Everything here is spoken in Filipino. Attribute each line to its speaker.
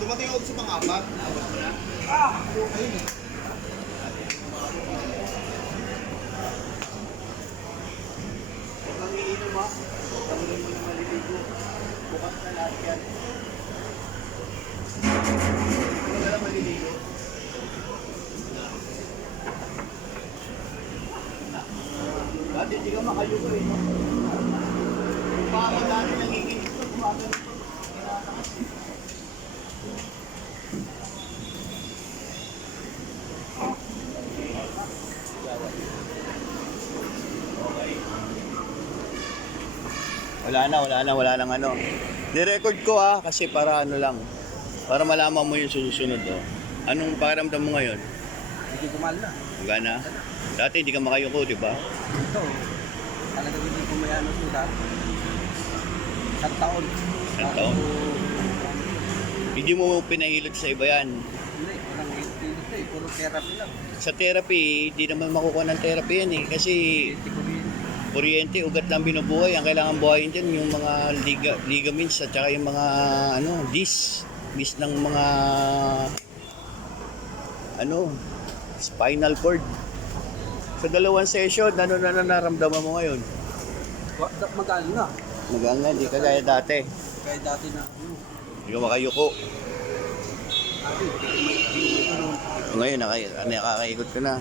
Speaker 1: Dumating ako sa pang-apat. Ah! Ayun eh. Bukas na lahat yan. Ano ka lang maliligo? Dati hindi ka makayuko eh. Yung dati nangikinig ko, gumagano
Speaker 2: Wala na, wala na, wala nang ano. Ni-record ko ha, kasi para ano lang. Para malaman mo yung susunod oh. Anong pakiramdam mo ngayon?
Speaker 1: Hindi kumal na.
Speaker 2: Magana? Dati hindi ka makayuko, di ba?
Speaker 1: Ito, talagang hindi ko may ano sila. Isang taon.
Speaker 2: Isang taon? Hindi mo pinahilot sa iba yan.
Speaker 1: Hindi, walang hilot eh. Puro therapy lang.
Speaker 2: Sa therapy, hindi naman makukuha ng therapy yan eh. Kasi. Kuryente, ugat lang binubuhay. Ang kailangan buhayin dyan yung mga liga, ligaments at saka yung mga ano, disc. Disc ng mga ano, spinal cord. Sa dalawang session, ano na na naramdaman mo ngayon?
Speaker 1: Wa- da- Magaan na.
Speaker 2: Maganda, di kagaya dati.
Speaker 1: Kaya dati na, ano,
Speaker 2: Hindi ka makayuko.
Speaker 1: ko ko ano,
Speaker 2: Ngayon, nakay, nakakaikot ka na.